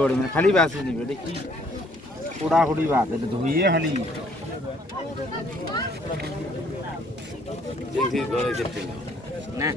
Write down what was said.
ওরে মানে খালি বাসে নিবে কি পোড়াহুড়ি ভাত এটা ধুইয়ে হানি। না।